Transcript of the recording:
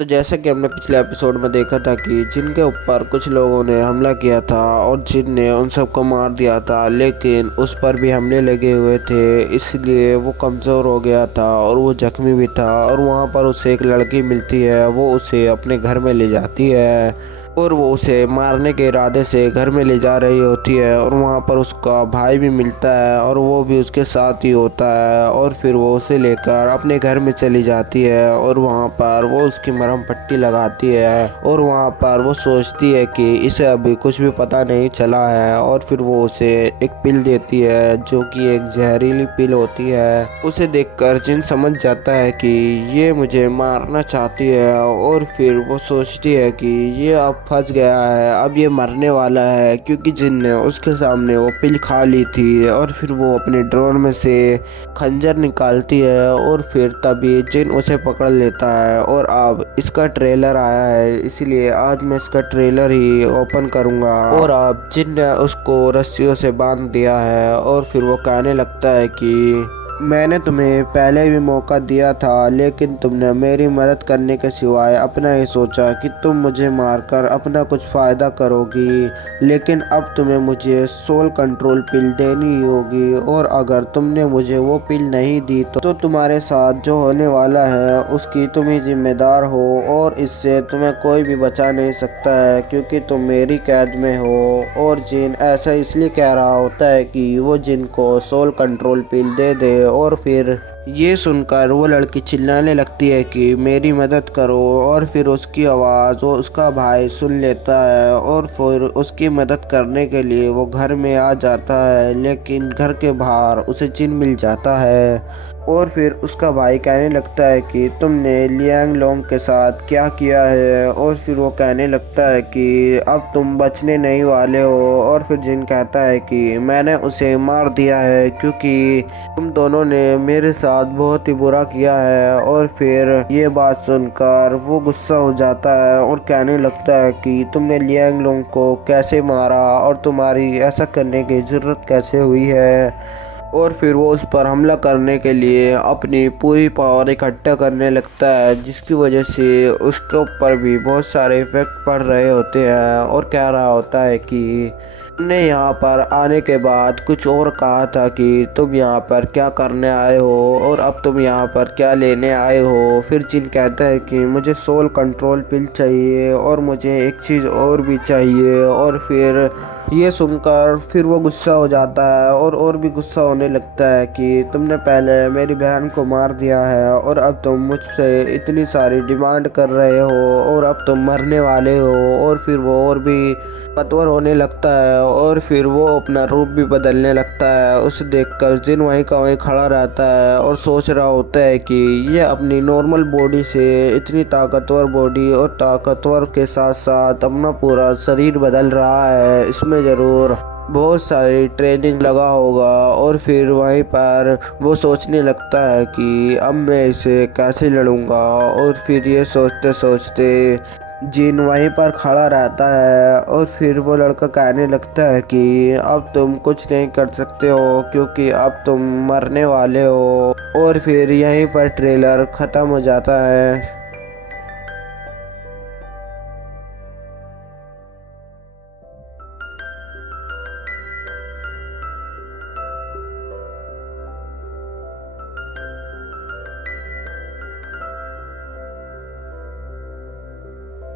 तो जैसा कि हमने पिछले एपिसोड में देखा था कि जिन के ऊपर कुछ लोगों ने हमला किया था और जिन ने उन सबको मार दिया था, लेकिन उस पर भी हमले लगे हुए थे, इसलिए वो कमज़ोर हो गया था और वो जख्मी भी था। और वहाँ पर उसे एक लड़की मिलती है, वो उसे अपने घर में ले जाती है और वो उसे मारने के इरादे से घर में ले जा रही होती है। और वहाँ पर उसका भाई भी मिलता है और वो भी उसके साथ ही होता है। और फिर वो उसे लेकर अपने घर में चली जाती है और वहाँ पर वो उसकी मरहम पट्टी लगाती है। और वहाँ पर वो सोचती है कि इसे अभी कुछ भी पता नहीं चला है। और फिर वो उसे एक पिल देती है जो कि एक जहरीली पिल होती है। उसे देखकर जिन समझ जाता है कि ये मुझे मारना चाहती है। और फिर वो सोचती है कि ये अब फंस गया है, अब ये मरने वाला है, क्योंकि जिन ने उसके सामने वो पिल खा ली थी। और फिर वो अपने ड्रोन में से खंजर निकालती है और फिर तभी जिन उसे पकड़ लेता है। और अब इसका ट्रेलर आया है, इसलिए आज मैं इसका ट्रेलर ही ओपन करूंगा। और अब जिन ने उसको रस्सियों से बांध दिया है और फिर वो कहने लगता है कि मैंने तुम्हें पहले भी मौका दिया था, लेकिन तुमने मेरी मदद करने के सिवाय अपना ही सोचा कि तुम मुझे मारकर अपना कुछ फ़ायदा करोगी। लेकिन अब तुम्हें मुझे सोल कंट्रोल पिल देनी ही होगी, और अगर तुमने मुझे वो पिल नहीं दी तो तुम्हारे साथ जो होने वाला है उसकी तुम ही जिम्मेदार हो। और इससे तुम्हें कोई भी बचा नहीं सकता है, क्योंकि तुम मेरी कैद में हो। और जिन ऐसा इसलिए कह रहा होता है कि वो जिन को सोल कंट्रोल पिल दे दे। और फिर ये सुनकर वो लड़की चिल्लाने लगती है कि मेरी मदद करो। और फिर उसकी आवाज़ वो उसका भाई सुन लेता है और फिर उसकी मदद करने के लिए वो घर में आ जाता है। लेकिन घर के बाहर उसे जिन मिल जाता है और फिर उसका भाई कहने लगता है कि तुमने लियांग लोंग के साथ क्या किया है। और फिर वो कहने लगता है कि अब तुम बचने नहीं वाले हो। और फिर जिन कहता है कि मैंने उसे मार दिया है क्योंकि तुम दोनों ने मेरे साथ बहुत ही बुरा किया है। और फिर ये बात सुनकर वो गुस्सा हो जाता है और कहने लगता है कि तुमने लियांग लोंग को कैसे मारा और तुम्हारी ऐसा करने की ज़रूरत कैसे हुई है। और फिर वो उस पर हमला करने के लिए अपनी पूरी पावर इकट्ठा करने लगता है, जिसकी वजह से उसके ऊपर भी बहुत सारे इफ़ेक्ट पड़ रहे होते हैं। और कह रहा होता है कि तुमने यहाँ पर आने के बाद कुछ और कहा था कि तुम यहाँ पर क्या करने आए हो और अब तुम यहाँ पर क्या लेने आए हो। फिर जिन कहता है कि मुझे सोल कंट्रोल पिल चाहिए और मुझे एक चीज़ और भी चाहिए। और फिर ये सुनकर फिर वो गुस्सा हो जाता है और भी गुस्सा होने लगता है कि तुमने पहले मेरी बहन को मार दिया है और अब तुम मुझसे इतनी सारी डिमांड कर रहे हो और अब तुम मरने वाले हो। और फिर वो और भी पतवर होने लगता है और फिर वो अपना रूप भी बदलने लगता है। उसे देखकर जिन वहीं का वहीं खड़ा रहता है और सोच रहा होता है कि ये अपनी नॉर्मल बॉडी से इतनी ताकतवर बॉडी और ताकतवर के साथ साथ अपना पूरा शरीर बदल रहा है, इसमें ज़रूर बहुत सारी ट्रेनिंग लगा होगा। और फिर वहीं पर वो सोचने लगता है कि अब मैं इसे कैसे लड़ूंगा। और फिर ये सोचते सोचते जिन वहीं पर खड़ा रहता है और फिर वो लड़का कहने लगता है कि अब तुम कुछ नहीं कर सकते हो क्योंकि अब तुम मरने वाले हो। और फिर यहीं पर ट्रेलर ख़त्म हो जाता है।